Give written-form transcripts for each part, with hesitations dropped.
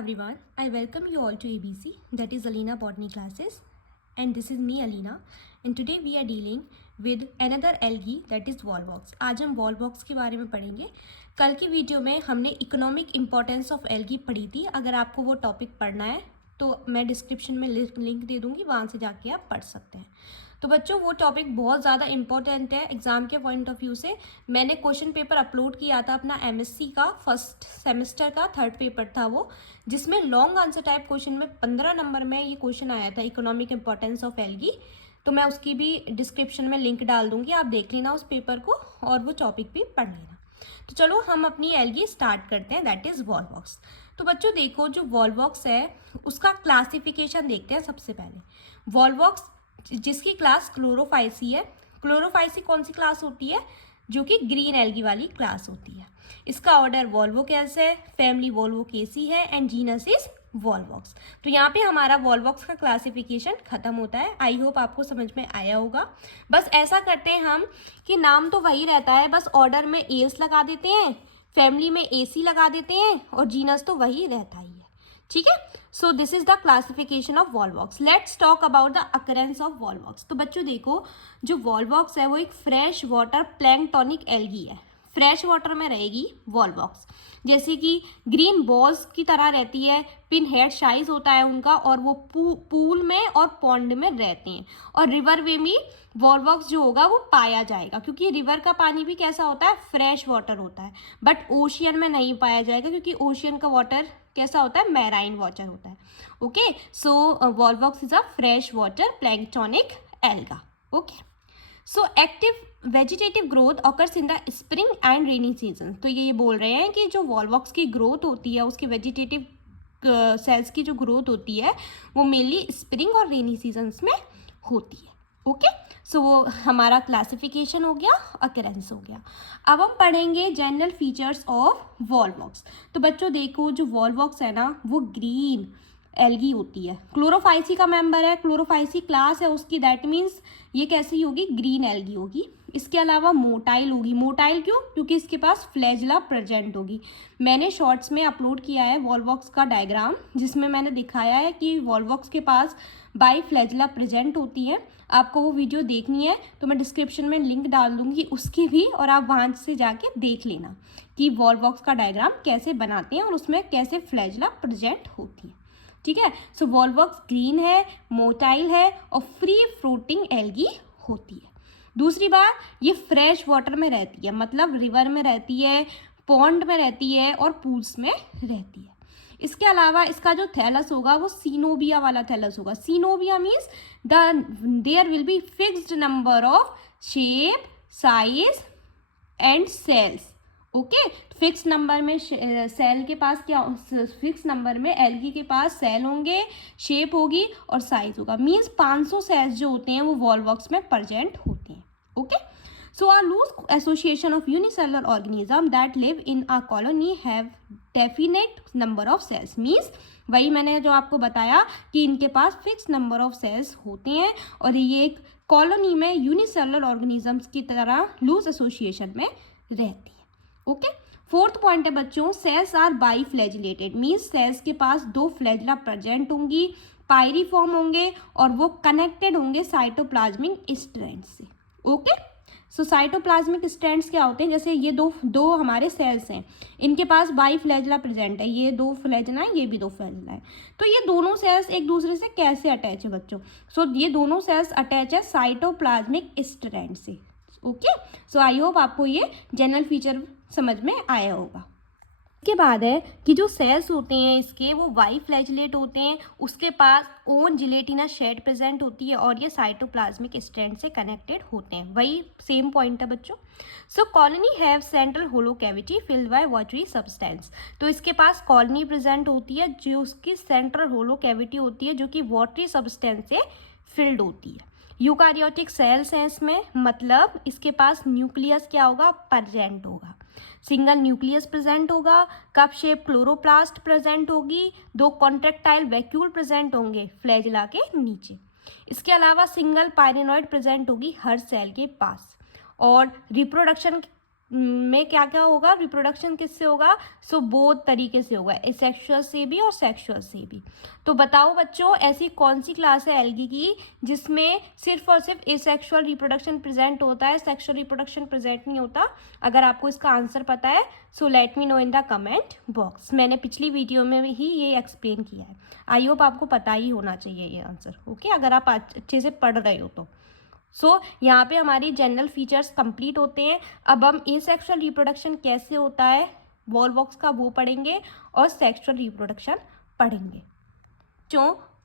everyone, I welcome you all to ABC, that is Alina Botany classes, and this is me Alina, and today we are dealing with another algae that is Volvox. आज हम Volvox के बारे में पढ़ेंगे. कल की video में हमने इकोनॉमिक इम्पोर्टेंस ऑफ एल्गी पढ़ी थी. अगर आपको वो टॉपिक पढ़ना है तो मैं डिस्क्रिप्शन में लिंक दे दूँगी, वहाँ से जाके आप पढ़ सकते हैं. तो बच्चों वो टॉपिक बहुत ज़्यादा इंपॉर्टेंट है एग्ज़ाम के पॉइंट ऑफ व्यू से. मैंने क्वेश्चन पेपर अपलोड किया था अपना एमएससी का फर्स्ट सेमेस्टर का थर्ड पेपर था वो, जिसमें लॉन्ग आंसर टाइप क्वेश्चन में 15 नंबर में ये क्वेश्चन आया था इकोनॉमिक इंपॉर्टेंस ऑफ एल्गी. तो मैं उसकी भी डिस्क्रिप्शन में लिंक डाल दूँगी, आप देख लेना उस पेपर को और वो टॉपिक भी पढ़ लेना. तो चलो हम अपनी एल्गी स्टार्ट करते हैं, दैट इज़ वॉलवॉक्स. तो बच्चों देखो जो वॉलवॉक्स है उसका क्लासिफिकेशन देखते हैं. सबसे पहले वॉलवॉक्स जिसकी क्लास क्लोरोफाइसी है. क्लोरोफाइसी कौन सी क्लास होती है? जो कि ग्रीन एल्गी वाली क्लास होती है. इसका ऑर्डर वॉल्वोकेस है, फैमिली वॉल्वोकेसी है एंड जीनस इज वॉलवॉक्स. तो यहाँ पे हमारा वॉलवॉक्स का क्लासिफिकेशन खत्म होता है. आई होप आपको समझ में आया होगा. बस ऐसा करते हैं हम कि नाम तो वही रहता है, बस ऑर्डर में एस लगा देते हैं, फैमिली में एसी लगा देते हैं और जीनस तो वही रहता ही है. ठीक है. सो this is the classification of Volvox. Let's talk about the occurrence of volvox. तो बच्चों देखो जो वॉलवॉक्स है वो एक फ्रेश वाटर प्लैंक्टोनिक एल्गी है. फ्रेश वाटर में रहेगी वॉलवॉक्स, जैसे कि ग्रीन बॉल्स की तरह रहती है. पिन हेड साइज होता है उनका और वो पूल में और पॉन्ड में रहते हैं. और रिवर वे में वॉलवॉक्स जो होगा वो पाया जाएगा, क्योंकि रिवर का पानी भी कैसा होता है? फ्रेश वाटर होता है. बट ओशियन में नहीं पाया जाएगा, क्योंकि ओशियन का वाटर कैसा होता है? मैराइन वाटर होता है. Okay. So Volvox is a fresh water planktonic alga. Okay. So active vegetative growth occurs in the spring and rainy season. तो ये बोल रहे हैं कि जो वॉलवॉक्स की ग्रोथ होती है, उसकी वेजिटेटिव सेल्स की जो ग्रोथ होती है वो मेनली स्प्रिंग और रेनी सीजन्स में होती है. ओके. सो वो हमारा क्लासिफिकेशन हो गया, अकरेंस हो गया. अब हम पढ़ेंगे जनरल फीचर्स ऑफ वॉलवॉक्स. तो बच्चों देखो जो वॉलवॉक्स है ना वो ग्रीन एल्गी होती है. क्लोरोफाइसी का मेंबर है, क्लोरोफाइसी क्लास है उसकी, दैट मीन्स ये कैसी होगी? ग्रीन एल्गी होगी. इसके अलावा मोटाइल होगी. मोटाइल क्यों? क्योंकि इसके पास फ्लैजिला प्रेजेंट होगी. मैंने शॉर्ट्स में अपलोड किया है वॉलवॉक्स का डायग्राम, जिसमें मैंने दिखाया है कि वॉलवॉक्स के पास बाई फ्लैजिला प्रेजेंट होती है. आपको वो वीडियो देखनी है तो मैं डिस्क्रिप्शन में लिंक डाल दूंगी उसकी भी, और आप वहाँ से जाके देख लेना कि वॉलवॉक्स का डायग्राम कैसे बनाते हैं और उसमें कैसे फ्लैजिला प्रेजेंट होती है. ठीक है. सो वॉलवॉक्स ग्रीन है, मोटाइल है और फ्री फ्लोटिंग एल्गी होती है. दूसरी बात, ये फ्रेश वाटर में रहती है, मतलब रिवर में रहती है, पॉन्ड में रहती है और पूल्स में रहती है. इसके अलावा इसका जो थैलस होगा वो सीनोबिया वाला थैलस होगा. Coenobia means there will be fixed number of shape, size and cells. Okay. Fix number में सेल के पास क्या, फिक्स नंबर में एल्गी के पास सेल होंगे, शेप होगी और साइज होगा. मीन्स 500 सेल्स जो होते हैं वो वॉलवॉक्स में प्रेजेंट होते हैं. Okay. So a loose association of unicellular organism that live in a colony have definite number of cells. Means वही मैंने जो आपको बताया कि इनके पास फिक्स नंबर ऑफ सेल्स होते हैं और ये एक कॉलोनी में यूनिसेलुलर ऑर्गेनिजम्स की तरह लूज एसोसिएशन में रहती है. ओके. फोर्थ पॉइंट है बच्चों, cells are biflagellated. Means cells के पास 2 फ्लैजिला प्रेजेंट होंगी, पायरीफॉर्म होंगे और वो कनेक्टेड होंगे साइटोप्लाज्मिक स्ट्रैंड से. ओके. सो साइटोप्लाज्मिक स्ट्रैंड्स क्या होते हैं? जैसे ये दो हमारे सेल्स हैं, इनके पास बाई फ्लैजिला प्रेजेंट है, ये 2 फ्लैजिला है, ये भी 2 फ्लैजिला है. तो ये दोनों सेल्स एक दूसरे से कैसे अटैच है बच्चों? सो ये दोनों सेल्स अटैच है साइटोप्लाज्मिक स्ट्रैंड से. ओके. सो आई होप आपको ये जनरल फीचर समझ में आया होगा. इसके बाद है कि जो सेल्स होते हैं इसके वो वाई फ्लैजिलेट होते हैं, उसके पास ओन जिलेटिनस शेड प्रेजेंट होती है और ये साइटोप्लाज्मिक स्ट्रैंड से कनेक्टेड होते हैं. वही सेम पॉइंट है बच्चों. So colony have central hollow cavity filled by watery substance. तो इसके पास कॉलोनी प्रेजेंट होती है जो उसकी सेंट्रल होलो कैविटी होती है जो कि वाटरी सब्सटेंस से फिल्ड होती है. यूकारियोटिक सेल्स हैं इसमें, मतलब इसके पास न्यूक्लियस क्या होगा? प्रेजेंट होगा. सिंगल न्यूक्लियस प्रेजेंट होगा, कप शेप क्लोरोप्लास्ट प्रेजेंट होगी, 2 कॉन्ट्रेक्टाइल वैक्यूल प्रेजेंट होंगे फ्लैजिला के नीचे. इसके अलावा सिंगल पायरेनॉइड प्रेजेंट होगी हर सेल के पास. और रिप्रोडक्शन में क्या क्या होगा, रिप्रोडक्शन किससे होगा, सो बोथ तरीके से होगा, एसेक्सुअल से भी और सेक्सुअल से भी। तो बताओ बच्चों, ऐसी कौन सी क्लास है एल्गी की जिसमें सिर्फ और सिर्फ एसेक्सुअल रिप्रोडक्शन प्रेजेंट होता है, सेक्सुअल रिप्रोडक्शन प्रेजेंट नहीं होता? अगर आपको इसका आंसर पता है सो let me know in the comment box. मैंने पिछली वीडियो में ही ये एक्सप्लेन किया है। आई होप आपको पता ही होना चाहिए ये आंसर, ओके, अगर आप अच्छे से पढ़ रहे हो तो। यहाँ पे हमारी जनरल फीचर्स कंप्लीट होते हैं। अब हम एसेक्सुअल रिप्रोडक्शन कैसे होता है वॉल्वॉक्स का वो पढ़ेंगे और सेक्सुअल रिप्रोडक्शन पढ़ेंगे।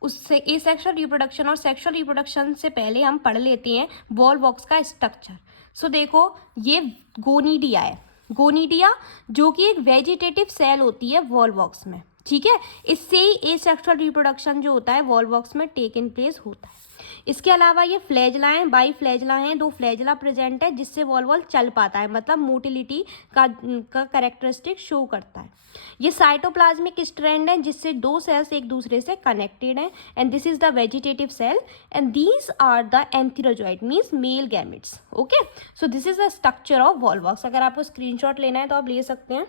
उससे एसेक्सुअल रिप्रोडक्शन और सेक्सुअल रिप्रोडक्शन से पहले हम पढ़ लेते हैं वॉल्वॉक्स का स्ट्रक्चर। देखो, ये गोनिडिया है, गोनिडिया जो कि एक वेजिटेटिव सेल होती है वॉल्वॉक्स में, ठीक है। इससे ही एसेक्सुअल रिप्रोडक्शन जो होता है वॉल्वॉक्स में टेक इन प्लेस होता है। इसके अलावा ये फ्लैजला बाई फ्लैजला हैं, 2 फ्लैजला प्रेजेंट है जिससे वॉल्वॉल चल पाता है, मतलब मोटिलिटी का कैरेक्टरिस्टिक शो करता है। ये साइटोप्लाज्मिक स्ट्रैंड है जिससे 2 सेल्स एक दूसरे से कनेक्टेड हैं, and this is the vegetative cell and these are the antherozoid means male gametes, okay. So this is the structure of Volvox. अगर आपको स्क्रीनशॉट लेना है तो आप ले सकते हैं।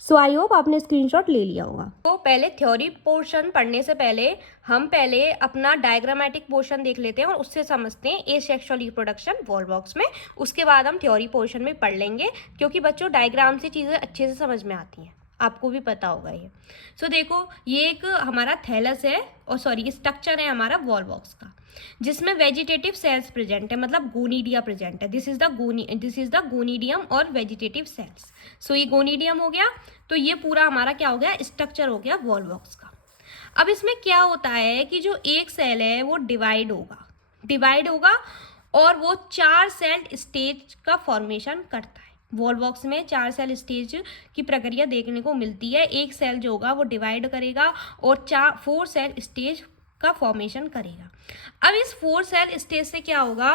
सो आई होप आपने स्क्रीनशॉट ले लिया होगा। तो पहले थ्योरी पोर्शन पढ़ने से पहले हम पहले अपना डायग्रामेटिक पोर्शन देख लेते हैं और उससे समझते हैं एसेक्सुअल रिप्रोडक्शन वॉल्वॉक्स में। उसके बाद हम थ्योरी पोर्शन में पढ़ लेंगे, क्योंकि बच्चों डायग्राम से चीज़ें अच्छे से समझ में आती हैं, आपको भी पता होगा ये। देखो, ये एक हमारा थैलस है और सॉरी स्ट्रक्चर है हमारा वॉल्वॉक्स का, जिसमें वेजिटेटिव सेल्स प्रेजेंट है, मतलब गोनिडिया प्रेजेंट है। दिस इज द गोनिडियम और वेजिटेटिव सेल्स। ये गोनिडियम हो गया, तो ये पूरा हमारा क्या हो गया, स्ट्रक्चर हो गया वॉल्वॉक्स का। अब इसमें क्या होता है कि जो एक सेल है वो डिवाइड होगा और वो 4 सेल स्टेज का फॉर्मेशन करता है। वॉल्वॉक्स में 4 सेल स्टेज की प्रक्रिया देखने को मिलती है। एक सेल जो होगा वो डिवाइड करेगा और 4 सेल स्टेज का फॉर्मेशन करेगा। अब इस 4 सेल स्टेज से क्या होगा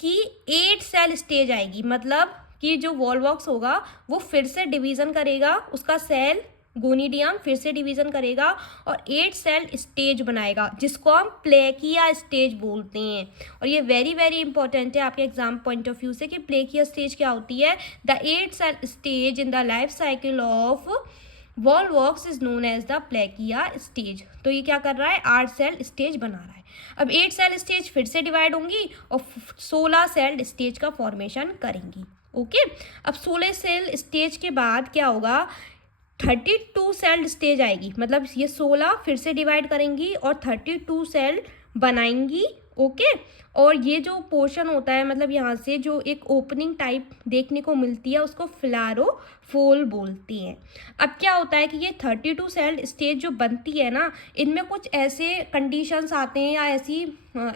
कि 8 सेल स्टेज आएगी, मतलब कि जो वॉल्वॉक्स होगा वो फिर से डिवीजन करेगा, उसका सेल गोनिडियम फिर से डिवीजन करेगा और 8 सेल स्टेज बनाएगा, जिसको हम प्लेकिया स्टेज बोलते हैं। और ये वेरी वेरी इंपॉर्टेंट है आपके एग्जाम पॉइंट ऑफ व्यू से कि प्लेकिया स्टेज क्या होती है। The 8 cell stage in the life cycle of volvox is known as the plakea stage. तो ये क्या कर रहा है, 8 सेल स्टेज बना रहा है। अब 8 सेल स्टेज फिर से डिवाइड होंगी और 16 सेल स्टेज का फॉर्मेशन करेंगी, ओके। अब 16 सेल स्टेज के बाद क्या होगा, 32 सेल स्टेज आएगी, मतलब ये 16 फिर से डिवाइड करेंगी और 32 सेल बनाएंगी, ओके। और ये जो पोर्शन होता है, मतलब यहाँ से जो एक ओपनिंग टाइप देखने को मिलती है उसको फ्लारोफोल बोलती हैं। अब क्या होता है कि ये 32 सेल स्टेज जो बनती है ना, इनमें कुछ ऐसे कंडीशंस आते हैं या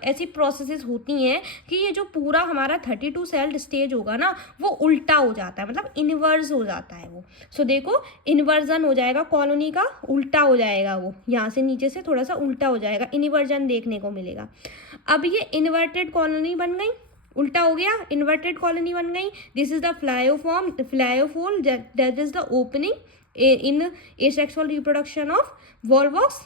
ऐसी प्रोसेसेस होती हैं कि ये जो पूरा हमारा 32 सेल स्टेज होगा ना वो उल्टा हो जाता है, मतलब इन्वर्स हो जाता है वो। देखो, इन्वर्जन हो जाएगा कॉलोनी का, उल्टा हो जाएगा वो, यहाँ से नीचे से थोड़ा सा उल्टा हो जाएगा, इन्वर्जन देखने को मिलेगा। अब ये इन्वर्टेड कॉलोनी बन गई, उल्टा हो गया, इन्वर्टेड कॉलोनी बन गई। This is the phialopore that is the opening in asexual reproduction of volvox,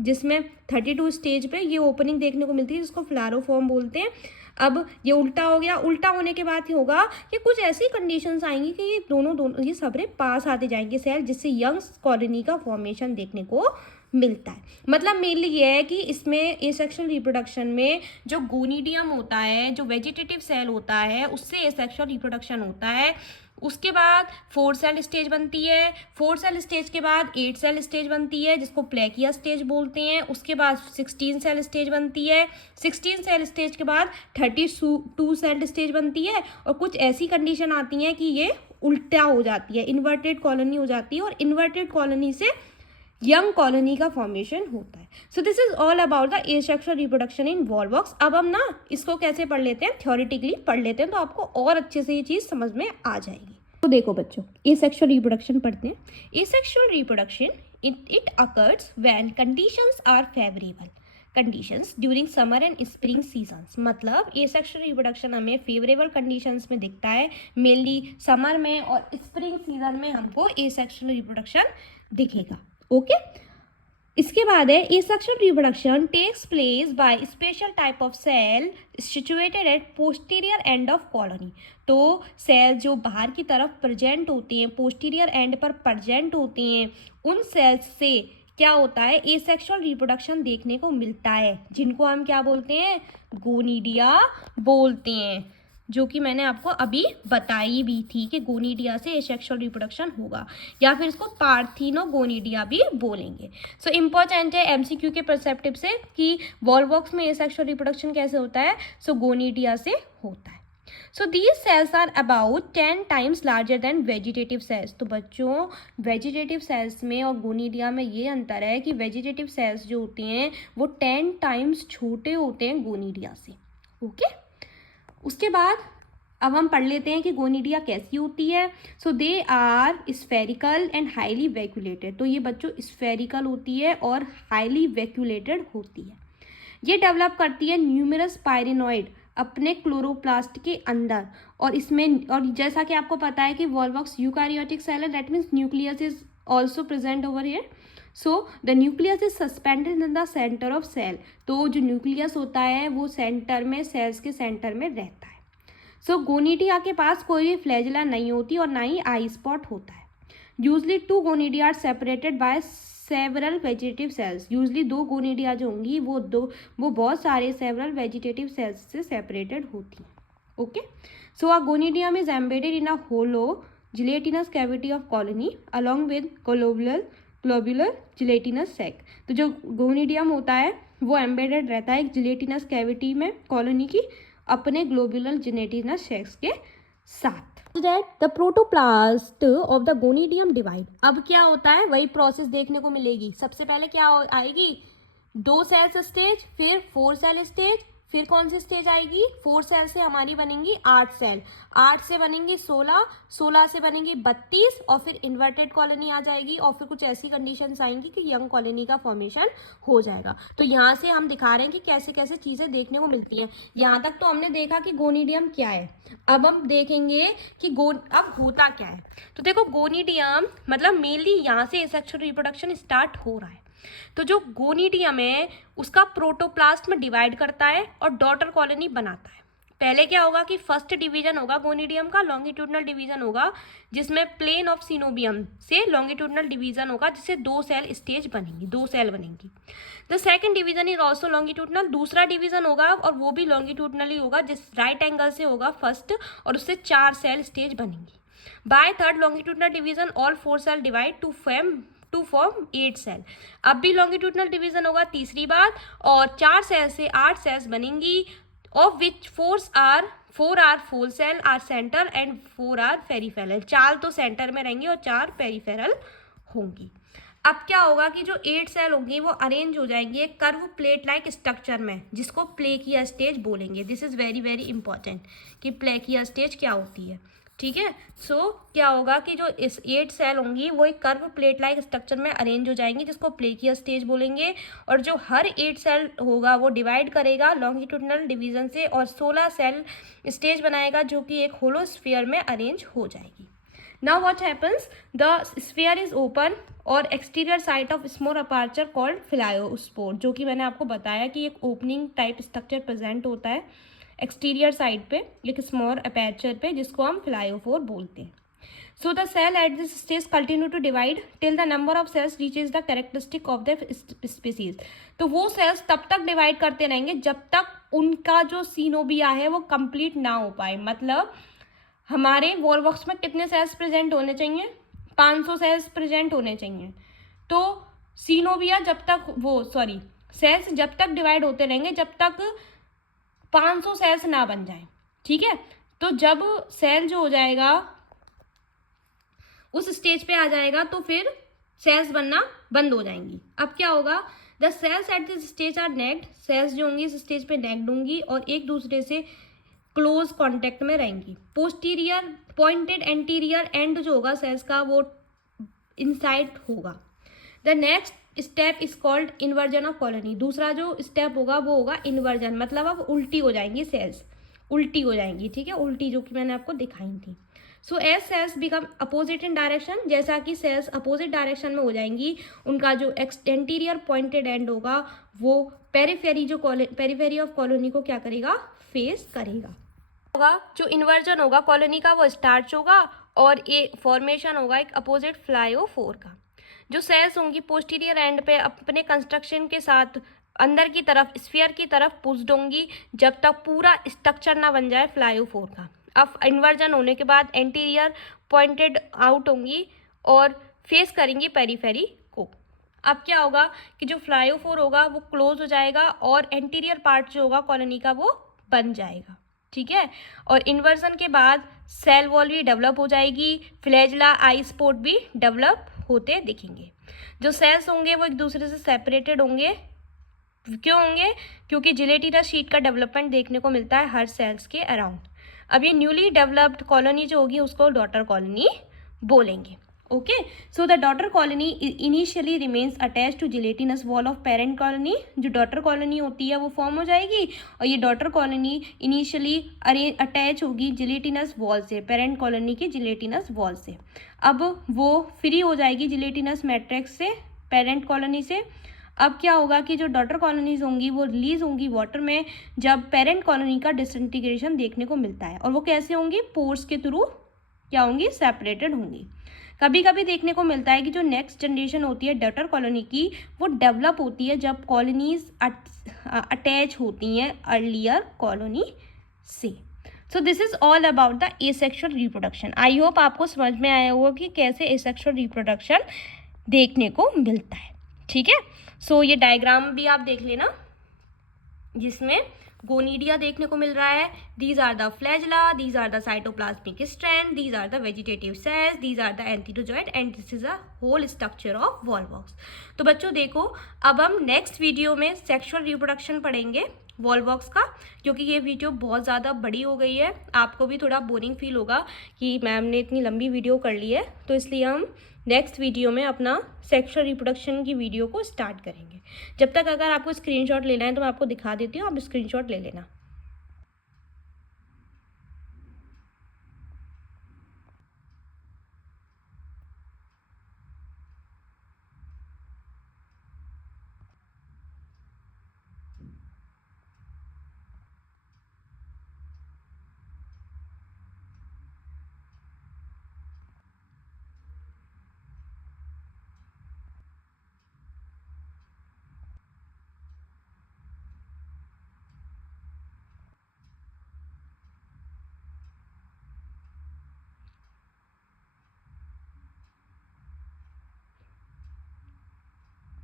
जिसमें 32 स्टेज पे ये ओपनिंग देखने को मिलती है, जिसको फ्लारोफॉर्म बोलते हैं। अब ये उल्टा हो गया, उल्टा होने के बाद ये होगा कि कुछ ऐसी कंडीशंस आएंगी कि ये दोनों ये सबरे पास आते जाएंगे सेल, जिससे यंग कॉलोनी का फॉर्मेशन देखने को मिलता है। मतलब मेनली ये है कि इसमें एसेक्सुअल रिप्रोडक्शन में जो गोनिडियम होता है, जो वेजिटेटिव सेल होता है, उससे एसेक्सुअल रिप्रोडक्शन होता है। उसके बाद 4 सेल स्टेज बनती है, 4 सेल स्टेज के बाद 8 सेल स्टेज बनती है, जिसको प्लेकिया स्टेज बोलते हैं। उसके बाद 16 सेल स्टेज बनती है, 16 सेल स्टेज के बाद 32 सेल स्टेज बनती है। और कुछ ऐसी कंडीशन आती हैं कि ये उल्टा हो जाती है, इन्वर्टेड कॉलोनी हो जाती है, और इन्वर्टेड कॉलोनी से यंग कॉलोनी का फॉर्मेशन होता है। सो this is all about the asexual reproduction in Volvox. अब हम ना इसको कैसे पढ़ लेते हैं, थ्योरेटिकली पढ़ लेते हैं, तो आपको और अच्छे से ये चीज़ समझ में आ जाएगी। तो देखो बच्चों, एसेक्सुअल रिप्रोडक्शन पढ़ते हैं। Asexual reproduction it occurs when conditions are favourable conditions during summer and spring seasons. मतलब एसेक्सुअल रिप्रोडक्शन हमें फेवरेबल कंडीशंस में दिखता है, मेनली समर में और स्प्रिंग सीजन में हमको एसेक्सुअल रिप्रोडक्शन दिखेगा, ओके। इसके बाद है asexual reproduction takes place by special type of cell situated at posterior end of colony. तो सेल जो बाहर की तरफ प्रेजेंट होती हैं, पोस्टीरियर एंड पर प्रेजेंट होती हैं, उन सेल्स से क्या होता है, एसेक्सुअल रिप्रोडक्शन देखने को मिलता है, जिनको हम क्या बोलते हैं, गोनिडिया बोलते हैं, जो कि मैंने आपको अभी बताई भी थी कि गोनिडिया से एसेक्सुअल रिप्रोडक्शन होगा, या फिर इसको पार्थिनोगोनिडिया भी बोलेंगे। सो इम्पोर्टेंट है एमसीक्यू के परसेप्टिव से कि वॉल्वॉक्स में एसेक्सुअल रिप्रोडक्शन कैसे होता है, सो गोनिडिया से होता है। So these cells are about 10 times larger than vegetative cells. तो बच्चों वेजिटेटिव सेल्स में और गोनिडिया में ये अंतर है कि वेजिटेटिव सेल्स जो होती हैं वो 10 टाइम्स छोटे होते हैं गोनिडिया से। ओके, उसके बाद अब हम पढ़ लेते हैं कि गोनिडिया कैसी होती है। So they are spherical and highly vacuolated. तो ये बच्चों स्फेरिकल होती है और हाईली वैक्यूलेटेड होती है। ये डेवलप करती है न्यूमरस पायरिनॉइड अपने क्लोरोप्लास्ट के अंदर, और इसमें, और जैसा कि आपको पता है कि वॉल्वॉक्स यूकैरियोटिक सेल है, that means nucleus is also present over here. So the nucleus is suspended in the centre of cell. तो जो न्यूक्लियस होता है वो सेंटर में, सेल्स के सेंटर में रहता है। सो गोनिडिया के पास कोई भी फ्लैजिला नहीं होती और ना ही आई स्पॉट होता है। Usually 2 gonidia are separated by several vegetative cells. Usually 2 gonidia जो होंगी वो बहुत सारे सेवरल वेजिटेटिव सेल्स से सेपरेटेड होती हैं। Okay, so a gonidium is embedded in a hollow gelatinous cavity of colony along with globular gelatinous sac. तो जो गोनिडियम होता है वो एम्बेडेड रहता है एक जिलेटिनस कैविटी में कॉलोनी की, अपने ग्लोबुलर जिलेटिनस सैक्स के साथ। That the protoplast of the gonidium divide. अब क्या होता है, वही प्रोसेस देखने को मिलेगी। सबसे पहले क्या आएगी, 2 सेल्स स्टेज, फिर 4 सेल स्टेज, फिर कौन सी स्टेज आएगी, 4 सेल से हमारी बनेंगी 8 सेल, 8 से बनेंगी 16, 16 से बनेंगी 32, और फिर इन्वर्टेड कॉलोनी आ जाएगी, और फिर कुछ ऐसी कंडीशंस आएंगी कि यंग कॉलोनी का फॉर्मेशन हो जाएगा। तो यहाँ से हम दिखा रहे हैं कि कैसे कैसे चीज़ें देखने को मिलती हैं। यहाँ तक तो हमने देखा कि गोनिडियम क्या है। अब हम देखेंगे कि अब होता क्या है। तो देखो गोनिडियम मतलब मेनली यहाँ से एसेक्सुअल रिप्रोडक्शन स्टार्ट हो रहा है। तो जो गोनिडियम है उसका प्रोटोप्लास्ट में डिवाइड करता है और डॉटर कॉलोनी बनाता है। पहले क्या होगा कि फर्स्ट डिवीजन होगा गोनिडियम का, लॉन्गिट्यूडनल डिवीजन होगा, जिसमें प्लेन ऑफ सिनोबियम से लॉन्गिट्यूडनल डिवीजन होगा, जिससे 2 सेल स्टेज बनेंगी, 2 सेल बनेंगी। The second division is also longitudinal. दूसरा डिवीजन होगा और वो भी लॉन्गिट्यूडनल ही होगा, जिस राइट एंगल से होगा फर्स्ट, और उससे 4 सेल स्टेज बनेंगी। By third longitudinal division all 4 cell divide to form 8 cell. अब भी लॉन्गिट्यूडनल डिवीजन होगा तीसरी बार, और 4 सेल से 8 सेल्स बनेंगी, of which 4 are fall cell are centre and 4 are peripheral. 4 तो सेंटर में रहेंगी और 4 पेरिफेरल होंगी। अब क्या होगा कि जो 8 सेल होंगी वो अरेंज हो जाएंगी एक कर्व प्लेट लाइक स्ट्रक्चर में, जिसको प्लेकिया स्टेज बोलेंगे। This is very very important कि प्लेकिया स्टेज क्या होती है। ठीक है, सो क्या होगा कि जो इस 8 सेल होंगी वो एक कर्व प्लेट लाइक स्ट्रक्चर में अरेंज हो जाएंगी, जिसको प्लेकिया स्टेज बोलेंगे। और जो हर 8 सेल होगा वो डिवाइड करेगा लॉन्गिट्यूडनल डिवीजन से, और 16 सेल स्टेज बनाएगा, जो कि एक होलो स्फीयर में अरेंज हो जाएगी। Now what happens, the sphere is open और exterior site of small aperture called phialopore, जो कि मैंने आपको बताया कि एक ओपनिंग टाइप स्ट्रक्चर प्रेजेंट होता है एक्सटीरियर साइड पे, एक स्मॉल अपर्चर पे, जिसको हम फिलायोफोर बोलते हैं। So the cell at this stage continue to divide till the number of cells reaches the characteristic of the species. तो वो सेल्स तब तक डिवाइड करते रहेंगे जब तक उनका जो सीनोबिया है वो कंप्लीट ना हो पाए। मतलब हमारे वॉल्वॉक्स में कितने सेल्स प्रेजेंट होने चाहिए, 500 सेल्स प्रेजेंट होने चाहिए। तो सीनोबिया जब तक सेल्स जब तक डिवाइड होते रहेंगे जब तक 500 सेल्स ना बन जाए। ठीक है, तो जब सेल जो हो जाएगा उस स्टेज पे आ जाएगा तो फिर सेल्स बनना बंद हो जाएंगी। अब क्या होगा, the cells at this stage are naked. Cells जो होंगी इस स्टेज पे नेक्ड होंगी और एक दूसरे से क्लोज कांटेक्ट में रहेंगी। पोस्टीरियर पॉइंटेड एंटीरियर एंड जो होगा सेल्स का वो इनसाइड होगा। The next step is called inversion of colony. दूसरा जो स्टेप होगा वो होगा इन्वर्जन, मतलब अब उल्टी हो जाएंगी सेल्स, उल्टी हो जाएंगी। ठीक है, उल्टी जो कि मैंने आपको दिखाई थी। So as cells become opposite in direction, जैसा कि सेल्स अपोजिट डायरेक्शन में हो जाएंगी, उनका जो एंटीरियर पॉइंटेड एंड होगा वो पेरीफेरी ऑफ कॉलोनी को क्या करेगा, फेस करेगा। होगा जो इन्वर्जन होगा कॉलोनी का वो स्टार्च होगा और ये फॉर्मेशन होगा एक अपोजिट फ्लाइओफोर का। जो सेल्स होंगी पोस्टीरियर एंड पे अपने कंस्ट्रक्शन के साथ अंदर की तरफ स्फीयर की तरफ पुश्ड होंगी जब तक पूरा स्ट्रक्चर ना बन जाए फ्लाइओफोर का। अब इन्वर्जन होने के बाद एंटीरियर पॉइंटेड आउट होंगी और फेस करेंगी पेरीफेरी को। अब क्या होगा कि जो फ्लाइओफोर होगा वो क्लोज हो जाएगा और एंटीरियर पार्ट जो होगा कॉलोनी का वो बन जाएगा, ठीक है। और इन्वर्जन के बाद सेल वॉल भी डेवलप हो जाएगी, फ्लैजिला आई स्पॉट भी डेवलप होते दिखेंगे। जो सेल्स होंगे वो एक दूसरे से सेपरेटेड होंगे, क्यों होंगे, क्योंकि जिलेटिनस शीट का डेवलपमेंट देखने को मिलता है हर सेल्स के अराउंड। अब ये न्यूली डेवलप्ड कॉलोनी जो होगी उसको डॉटर कॉलोनी बोलेंगे। Okay, so the daughter colony initially remains attach to gelatinous wall of parent colony. जो डॉटर कॉलोनी होती है वो फॉर्म हो जाएगी और ये डॉटर कॉलोनी इनिशियली अटैच होगी जिलेटिनस वॉल से, पेरेंट कॉलोनी की जिलेटिनस वॉल से। अब वो फ्री हो जाएगी जिलेटिनस मैट्रिक्स से, पेरेंट कॉलोनी से। अब क्या होगा कि जो डॉटर कॉलोनीज होंगी वो रिलीज होंगी वाटर में जब पेरेंट कॉलोनी का डिसइंटीग्रेशन देखने को मिलता है। और वो कैसे होंगी, पोर्स के थ्रू क्या होंगी, सेपरेटेड होंगी। कभी कभी देखने को मिलता है कि जो नेक्स्ट जनरेशन होती है डॉटर कॉलोनी की वो डेवलप होती है जब कॉलोनीज अटैच होती हैं अर्लियर कॉलोनी से। सो this is all about the asexual reproduction. I hope आपको समझ में आया होगा कि कैसे एसेक्सुअल रिप्रोडक्शन देखने को मिलता है, ठीक है। सो ये डायग्राम भी आप देख लेना जिसमें गोनीडिया देखने को मिल रहा है। These are the flagella, these are the cytoplasmic strand, these are the vegetative cells, these are the antherozoid and this is a whole structure of volvox. तो बच्चों देखो, अब हम नेक्स्ट वीडियो में सेक्सुअल रिप्रोडक्शन पढ़ेंगे वॉलवॉक्स का, क्योंकि ये वीडियो बहुत ज़्यादा बड़ी हो गई है, आपको भी थोड़ा बोरिंग फील होगा कि मैम ने इतनी लंबी वीडियो कर ली है। तो इसलिए हम नेक्स्ट वीडियो में अपना सेक्सुअल रिप्रोडक्शन की वीडियो को स्टार्ट करेंगे। जब तक अगर आपको स्क्रीनशॉट लेना है तो मैं आपको दिखा देती हूँ, आप स्क्रीनशॉट ले लेना।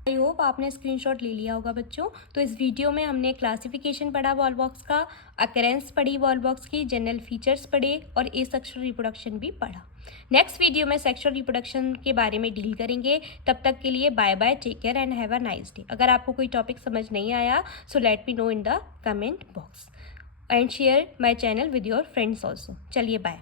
आई होप आपने स्क्रीनशॉट ले लिया होगा बच्चों। तो इस वीडियो में हमने क्लासिफिकेशन पढ़ा वॉलवॉक्स का, अकरेंस पढ़ी वॉलवॉक्स की, जनरल फीचर्स पढ़े और एसेक्सुअल रिप्रोडक्शन भी पढ़ा। नेक्स्ट वीडियो में सेक्सुअल रिप्रोडक्शन के बारे में डील करेंगे। तब तक के लिए bye bye, take care and have a nice day. अगर आपको कोई टॉपिक समझ नहीं आया so let me know in the comment box and share my channel with your friends also. चलिए बाय।